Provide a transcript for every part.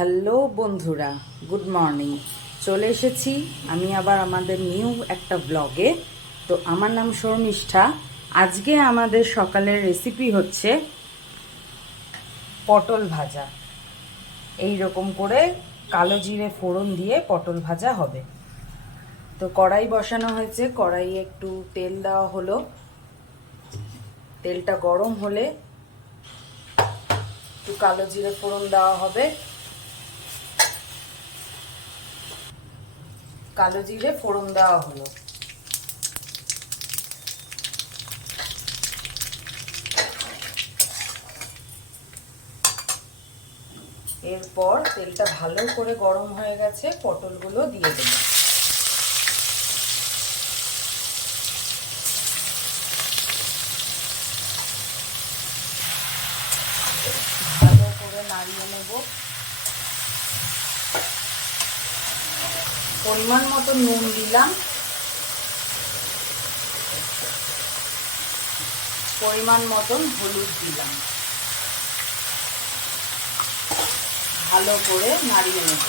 Hello বন্ধুরা, good morning. চলে এসেছি আমি আবার আমাদের নিউ একটা ব্লগে। তো আমার নাম শর্মিষ্ঠা। আজকে আমাদের সকালের রেসিপি হচ্ছে পটল ভাজা। এই রকম করে কালো জিরে ফোড়ন দিয়ে পটল ভাজা হবে। তো কড়াই বসানো হয়েছে, কড়াইয়ে একটু তেল দেওয়া হলো। তেলটা গরম হলে একটু কালো জিরে ফোড়ন দেওয়া হবে। কালো জিরে ফোড়ন দেওয়া হলো। এরপর তেলটা ভালো করে গরম হয়ে গেছে, পটলগুলো দিয়ে দেব। ভালো করে নাড়িয়ে নেব। পরিমাণ মতো নুন দিলাম, পরিমাণ মতন হলুদ দিলাম। ভালো করে নাড়িয়ে নেব।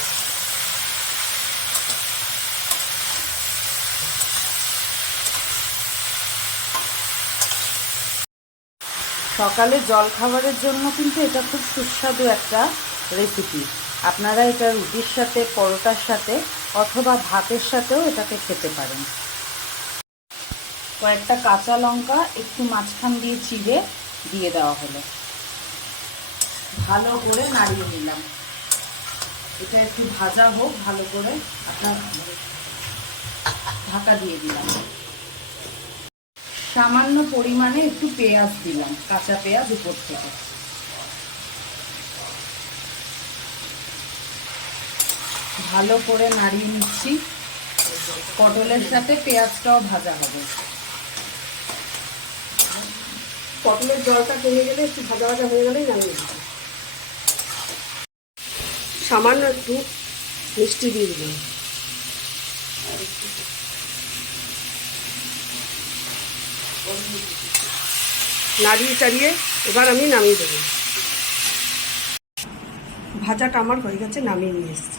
সকালে জলখাবারের জন্য কিন্তু এটা খুব সুস্বাদু একটা রেসিপি। আপনারা এটা রুটির সাথে, পরোটার সাথে অথবা ভাতের সাথেও এটাকে খেতে পারেন। কয়েকটা কাঁচা লঙ্কা একটু মাঝখান দিয়ে চিড়ে দিয়ে দেওয়া হলো। ভালো করে নাড়িয়ে নিলাম। এটা একটু ভাজা হোক ভালো করে। আপনার ঢাকা দিয়ে দিলাম। সামান্য পরিমাণে একটু পেঁয়াজ দিলাম, কাঁচা পেঁয়াজ উপর থেকে। ভালো করে নাড়িয়ে নিচ্ছি। পটলের সাথে পেঁয়াজটাও ভাজা হবে। পটলের জলটা কমে গেলে, একটু ভাজা ভাজা হয়ে গেলেই নামিয়ে দিতে। সামান্য একটু মিষ্টি দিয়ে দিলাম। নাড়িয়ে চাড়িয়ে এবার আমি নামিয়ে দেবো। ভাজাটা আমার হয়ে গেছে, নামিয়ে নিয়ে এসেছি।